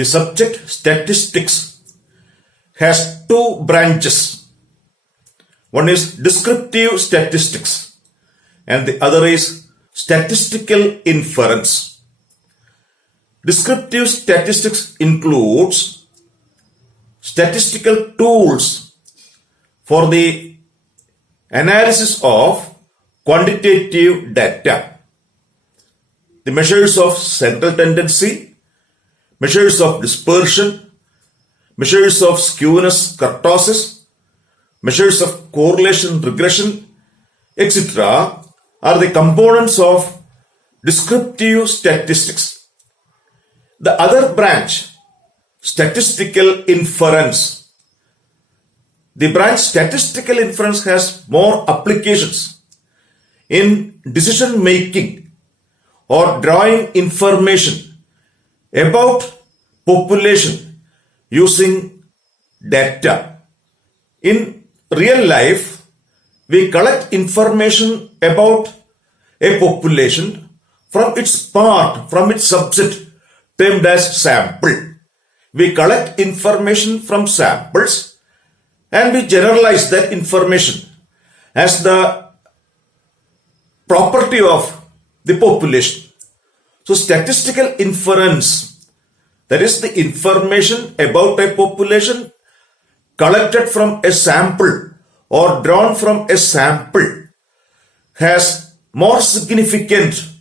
The subject statistics has two branches. One is descriptive statistics and the other is statistical inference. Descriptive statistics includes statistical tools for the analysis of quantitative data. The measures of central tendency, measures of dispersion, measures of skewness, kurtosis, measures of correlation, regression, etc. are the components of descriptive statistics. The other branch, statistical inference. The branch statistical inference has more applications in decision making or drawing information about population using data. In real life, we collect information about a population from its part, from its subset termed as sample. We collect information from samples and we generalize that information as the property of the population. So statistical inference, that is the information about a population collected from a sample or drawn from a sample, has more significance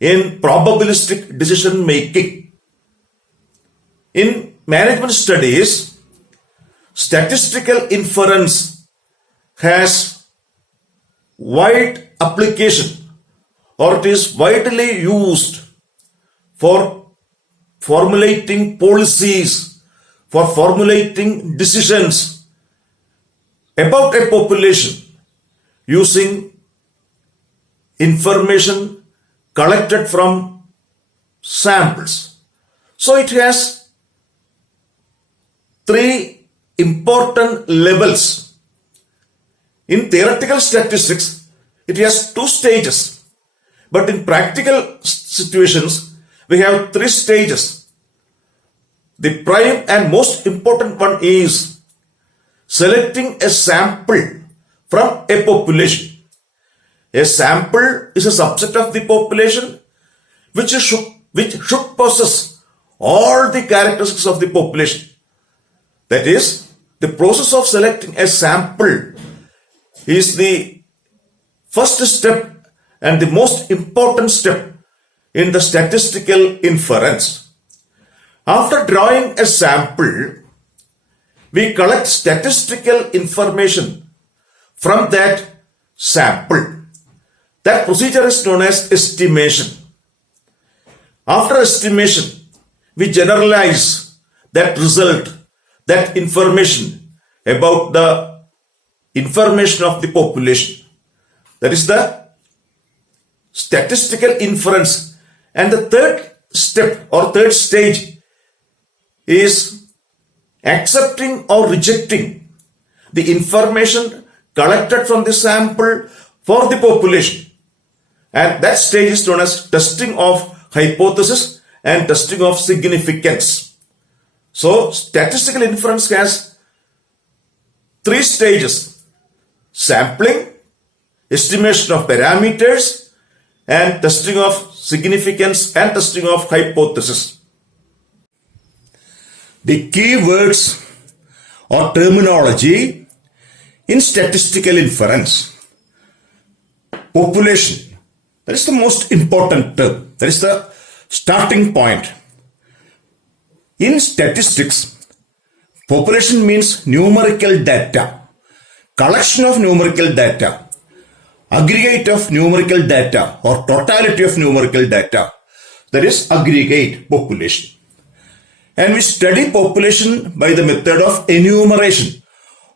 in probabilistic decision making. In management studies, statistical inference has wide application or it is widely used for formulating policies, for formulating decisions about a population using information collected from samples. So it has three important levels. In theoretical statistics, it has two stages. But in practical situations, we have three stages. The prime and most important one is selecting a sample from a population. A sample is a subset of the population which should possess all the characteristics of the population. That is, the process of selecting a sample is the first step and the most important step in the statistical inference. After drawing a sample, we collect statistical information from that sample. That procedure is known as estimation. After estimation, we generalize that result, that information about the information of the population. That is the statistical inference. And the third step or third stage is accepting or rejecting the information collected from the sample for the population. And that stage is known as testing of hypothesis and testing of significance. So statistical inference has three stages: sampling, estimation of parameters, and testing of significance and testing of hypothesis. The key words or terminology in statistical inference. Population, that is the most important term. That is the starting point. In statistics, population means numerical data, collection of numerical data, aggregate of numerical data or totality of numerical data. That is aggregate population. And we study population by the method of enumeration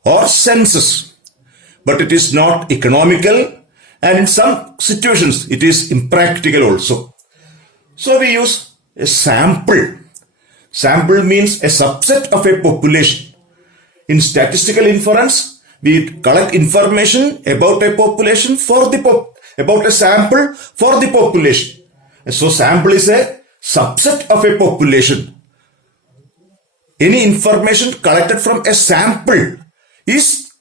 or census. But it is not economical and in some situations it is impractical also. So we use a sample. Sample means a subset of a population. In statistical inference, we collect information about a population about a sample for the population. And so sample is a subset of a population. any information collected from a sample is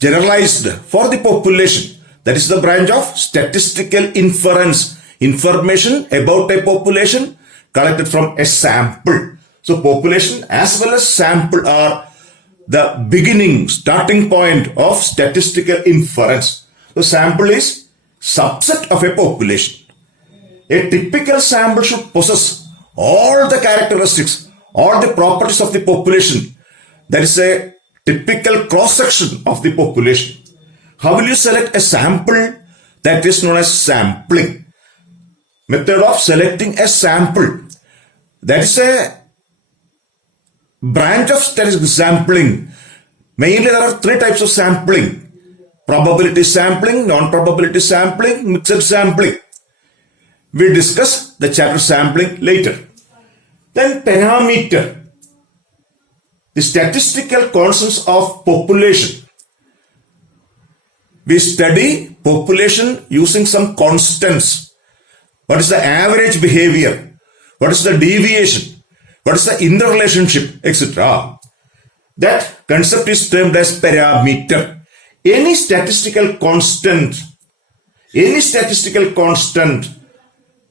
generalized for the population. That is the branch of statistical inference. Information about a population collected from a sample. So population as well as sample are the beginning, starting point of statistical inference. So sample is subset of a population. A typical sample should possess all the characteristics, all the properties of the population. That is a typical cross-section of the population. How will you select a sample? That is known as sampling. Method of selecting a sample. That is a branch of statistical sampling. Mainly there are three types of sampling. Probability sampling, non-probability sampling, mixed sampling. We'll discuss the chapter sampling later. Then parameter. The statistical constants of population. We study population using some constants. What is the average behavior? What is the deviation? What is the interrelationship, etc. That concept is termed as parameter. Any statistical constant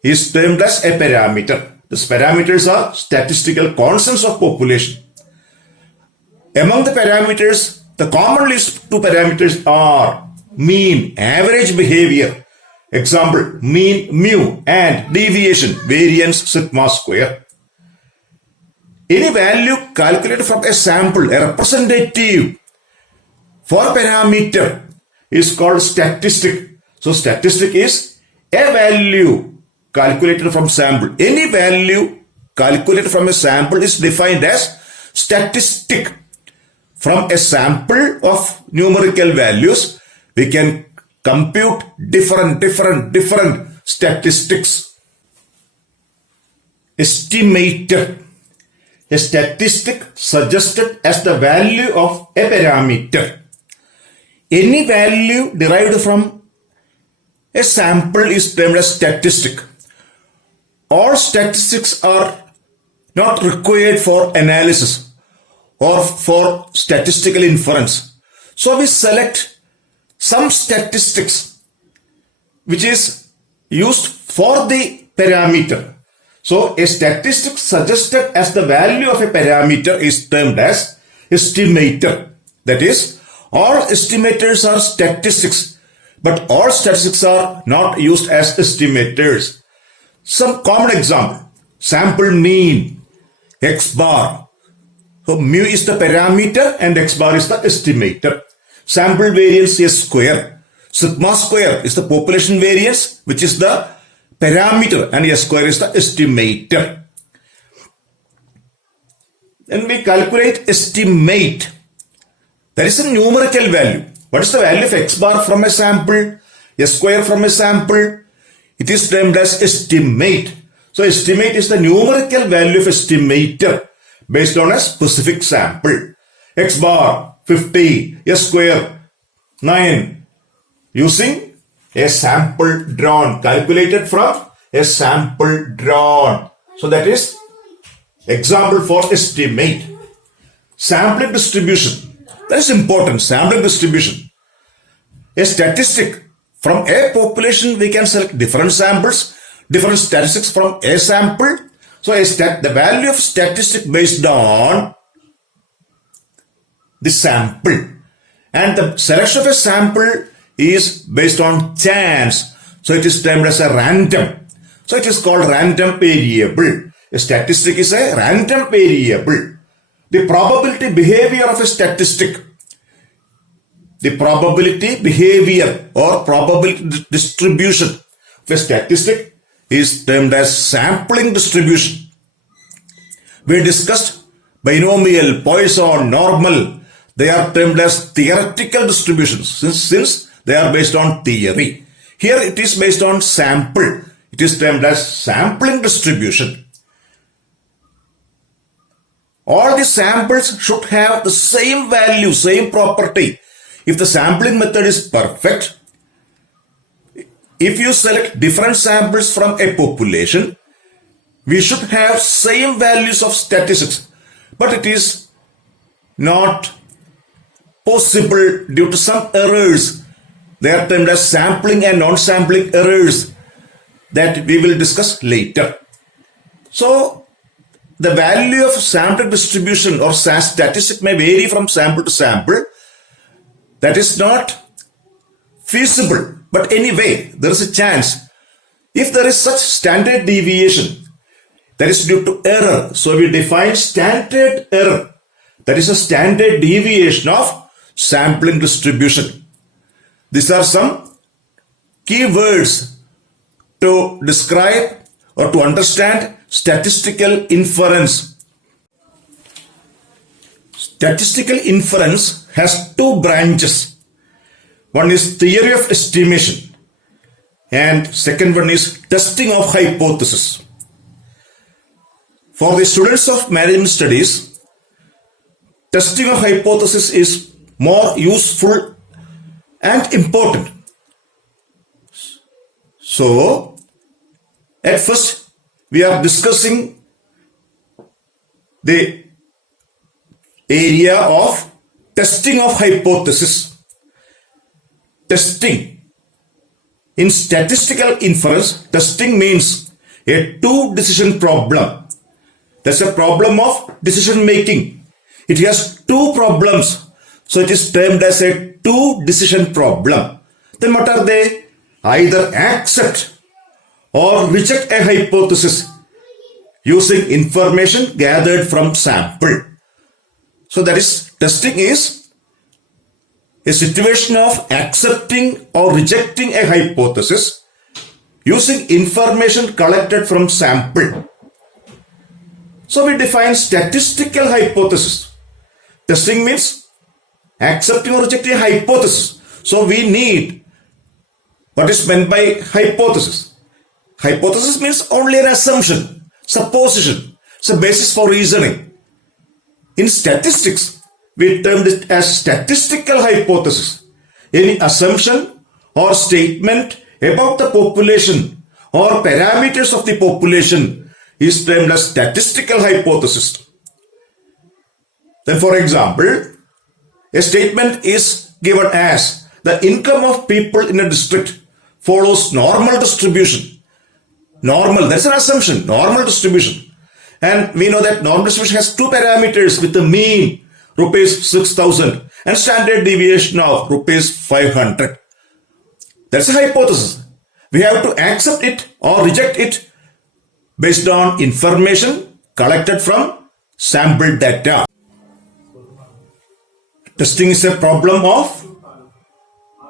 is termed as a parameter. These parameters are statistical constants of population. Among the parameters, the common list two parameters are mean, average behavior. Example, mean mu and deviation, variance sigma square. Any value calculated from a sample, a representative for parameter is called statistic. So statistic is a value calculated from sample. Any value calculated from a sample is defined as statistic. From a sample of numerical values, we can compute different statistics. Estimator. A statistic suggested as the value of a parameter. Any value derived from a sample is termed as statistic. All statistics are not required for analysis or for statistical inference. So we select some statistics which is used for the parameter. So a statistic suggested as the value of a parameter is termed as estimator. That is, all estimators are statistics, but all statistics are not used as estimators. Some common example, sample mean, x bar. So mu is the parameter and x bar is the estimator. Sample variance is square. Sigma square is the population variance, which is the parameter, and S square is the estimator. Then we calculate estimate. There is a numerical value. What is the value of x bar from a sample? S square from a sample? It is termed as estimate. So estimate is the numerical value of estimator based on a specific sample. X bar 50, S square 9, using a sample drawn, calculated from a sample drawn. So that is example for estimate. Sampling distribution. That is important. Sampling distribution. A statistic. From a population, we can select different samples, different statistics from a sample. So the value of statistic based on the sample. And the selection of a sample is based on chance. So it is termed as a random. So it is called random variable. A statistic is a random variable. The probability behavior of a statistic. The probability behavior or probability distribution of a statistic is termed as sampling distribution. We discussed binomial, Poisson, normal. They are termed as theoretical distributions since they are based on theory. Here it is based on sample. It is termed as sampling distribution. All the samples should have the same value, same property. If the sampling method is perfect, if you select different samples from a population, we should have same values of statistics. but it is not possible due to some errors. They are termed as sampling and non-sampling errors that we will discuss later. So, the value of sample distribution or statistic may vary from sample to sample. That is not feasible. But anyway, there is a chance. If there is such standard deviation, that is due to error. So we define standard error. That is a standard deviation of sampling distribution. These are some key words to describe or to understand statistical inference. Statistical inference has two branches. One is theory of estimation and second one is testing of hypothesis. For the students of management studies, testing of hypothesis is more useful and important. So, at first we are discussing the area of testing of hypothesis. Testing. In statistical inference, testing means a two-decision problem. That's a problem of decision making. It has two problems. So it is termed as a two-decision problem. Then what are they? Either accept or reject a hypothesis using information gathered from sample. So that is, testing is a situation of accepting or rejecting a hypothesis using information collected from sample. So we define statistical hypothesis. Testing means accepting or rejecting a hypothesis. So we need what is meant by hypothesis. Hypothesis means only an assumption, supposition. It's a basis for reasoning. In statistics, we termed it as statistical hypothesis. Any assumption or statement about the population or parameters of the population is termed as statistical hypothesis. Then for example, a statement is given as the income of people in a district follows normal distribution. Normal, that's an assumption, normal distribution. And we know that normal distribution has two parameters with the mean rupees 6,000 and standard deviation of rupees 500. That's a hypothesis. We have to accept it or reject it based on information collected from sample data. Testing is a problem of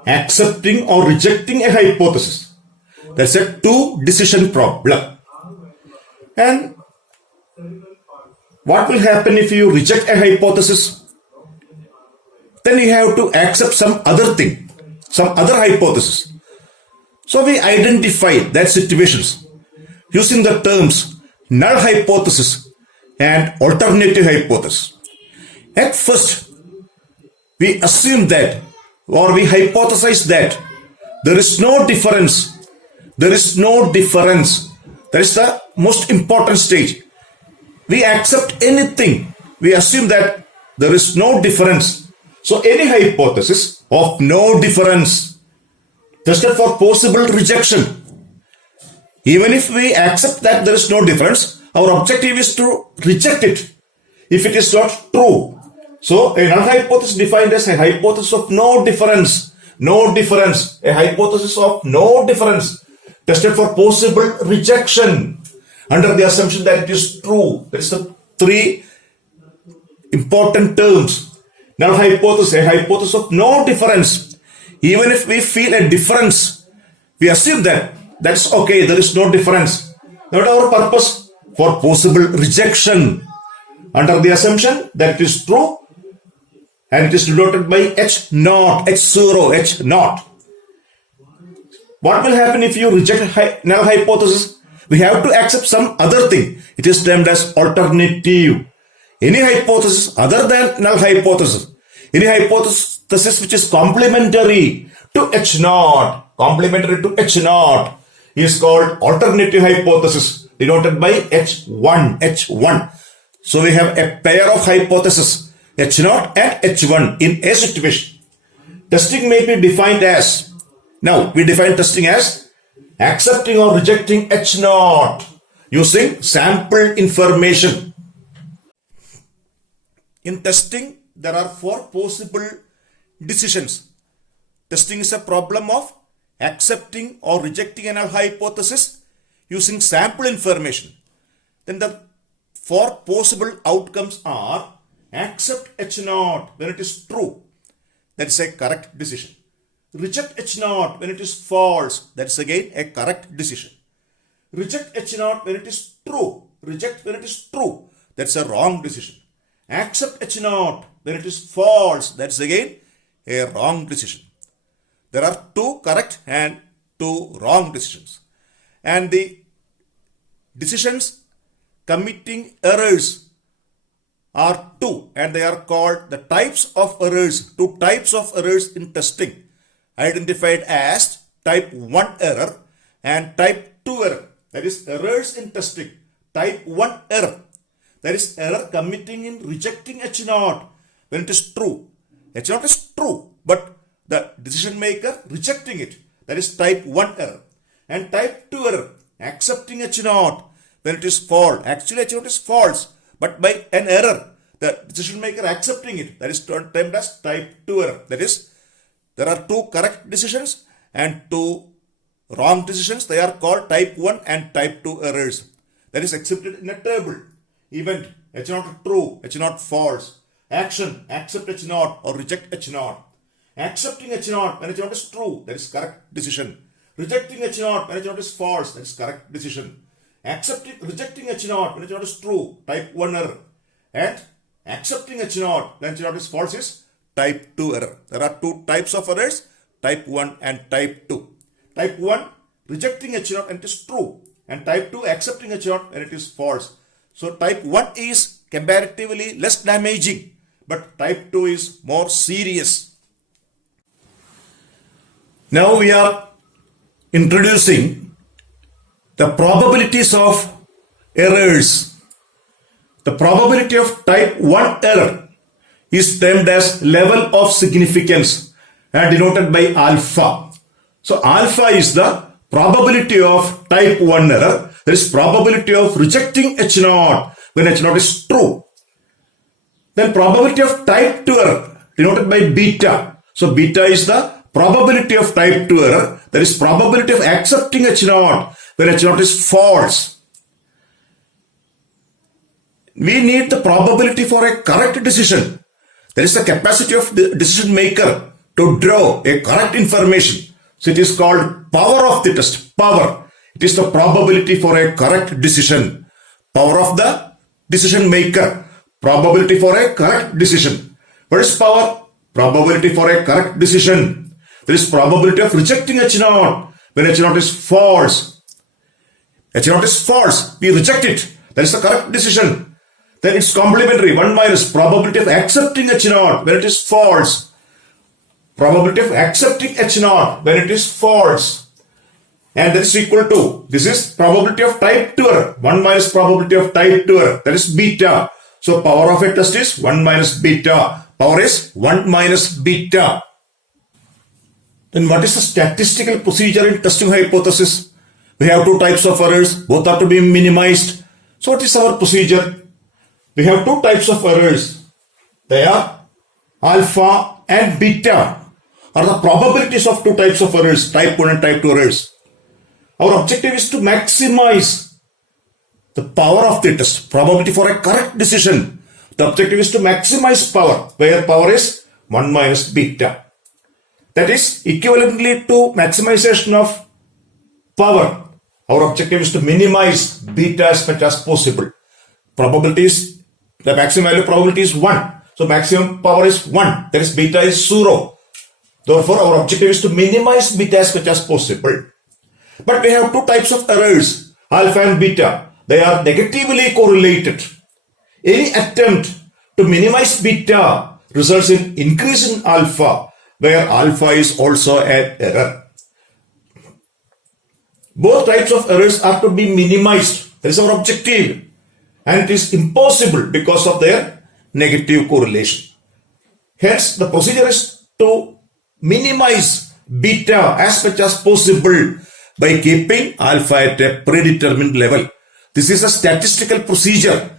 accepting or rejecting a hypothesis. That's a two-decision problem. And what will happen if you reject a hypothesis? Then you have to accept some other thing, some other hypothesis. So we identify that situations using the terms null hypothesis and alternative hypothesis. At first, we assume that or we hypothesize that there is no difference. There is no difference. That is the most important stage. We accept anything. We assume that there is no difference. So any hypothesis of no difference tested for possible rejection. Even if we accept that there is no difference, our objective is to reject it if it is not true. So a null hypothesis defined as a hypothesis of no difference. No difference. A hypothesis of no difference tested for possible rejection under the assumption that it is true. That is the three important terms. Null hypothesis, a hypothesis of no difference. Even if we feel a difference, we assume that that's okay, there is no difference. Not our purpose, for possible rejection under the assumption that it is true and it is denoted by H naught, H0, H naught. What will happen if you reject null hypothesis? We have to accept some other thing. It is termed as alternative. Any hypothesis other than null hypothesis, any hypothesis which is complementary to H naught, is called alternative hypothesis, denoted by H1. So we have a pair of hypotheses H0 and H1 in a situation. Testing may be defined as, now we define testing as accepting or rejecting H0 using sample information. In testing, there are four possible decisions. Testing is a problem of accepting or rejecting a null hypothesis using sample information. Then the four possible outcomes are accept H0 when it is true. That is a correct decision. Reject H0 when it is false. That is again a correct decision. Reject H0 when it is true. Reject when it is true. That's a wrong decision. Accept H0 when it is false. That's again a wrong decision. There are two correct and two wrong decisions. And the decisions committing errors are two, and they are called the types of errors. Two types of errors in testing identified as type 1 error and type 2 error. That is errors in testing. Type 1 error. That is error committing in rejecting H0 when it is true. H0 is true, but the decision maker rejecting it. That is type 1 error. And type 2 error, accepting H0 when it is false. Actually H0 is false, but by an error, the decision maker accepting it. That is termed as type 2 error. That is, there are two correct decisions and two wrong decisions. They are called type 1 and type 2 errors. That is exhibited in a table. Event, H0 true, H0 false. Action, accept H0 or reject H0. Accepting H0 when H0 is true, that is correct decision. Rejecting H0 when H0 is false, that is correct decision. Rejecting H0 when H0 is true, type 1 error. And accepting H0 when H0 is false is type 2 error. There are two types of errors, type 1 and type 2. Type 1, rejecting H0 when it is true. And type 2, accepting H0 when it is false. So type 1 is comparatively less damaging, but type 2 is more serious. Now we are introducing the probabilities of errors. The probability of type 1 error is termed as level of significance and denoted by alpha. So alpha is the probability of type 1 error. There is probability of rejecting H0 when H0 is true. Then probability of type 2 error denoted by beta. So beta is the probability of type 2 error. There is probability of accepting H0 when H0 is false. We need the probability for a correct decision. There is the capacity of the decision maker to draw a correct information. So it is called power of the test. Power. It is the probability for a correct decision. Power of the decision maker. Probability for a correct decision. What is power? Probability for a correct decision. There is probability of rejecting H0 when H0 is false. H0 is false. We reject it. That is the correct decision. Then it's complementary. 1 minus probability of accepting H0 when it is false. Probability of accepting H0 when it is false. And that is equal to, this is probability of type 2 error. 1 minus probability of type 2 error. That is beta. So power of a test is 1 minus beta. Power is 1 minus beta. Then what is the statistical procedure in testing hypothesis? We have two types of errors. Both are to be minimized. So what is our procedure? We have two types of errors. They are alpha and beta are the probabilities of two types of errors, type 1 and type 2 errors. Our objective is to maximize the power of the test, probability for a correct decision. The objective is to maximize power, where power is 1 minus beta. That is equivalently to maximization of power. Our objective is to minimize beta as much as possible. Probability is, the maximum value probability is 1. So maximum power is 1. That is beta is 0. Therefore, our objective is to minimize beta as much as possible. But we have two types of errors, alpha and beta. They are negatively correlated. Any attempt to minimize beta results in increase in alpha, where alpha is also an error. Both types of errors are to be minimized. That is our objective. and it is impossible because of their negative correlation. Hence, the procedure is to minimize beta as much as possible by keeping alpha at a predetermined level. This is a statistical procedure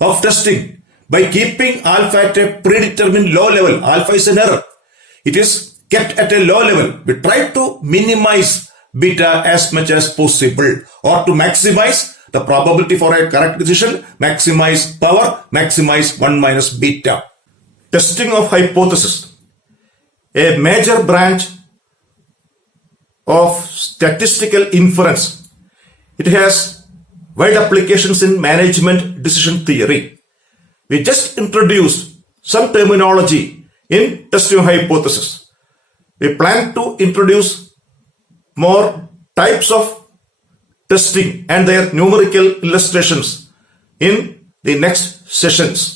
of testing. By keeping alpha at a predetermined low level, alpha is an error. It is kept at a low level. We try to minimize beta as much as possible, or to maximize the probability for a correct decision, maximize power, maximize 1 minus beta. Testing of hypothesis. A major branch of statistical inference. It has wide applications in management decision theory. We just introduced some terminology in testing of hypothesis. We plan to introduce more types of testing and their numerical illustrations in the next sessions.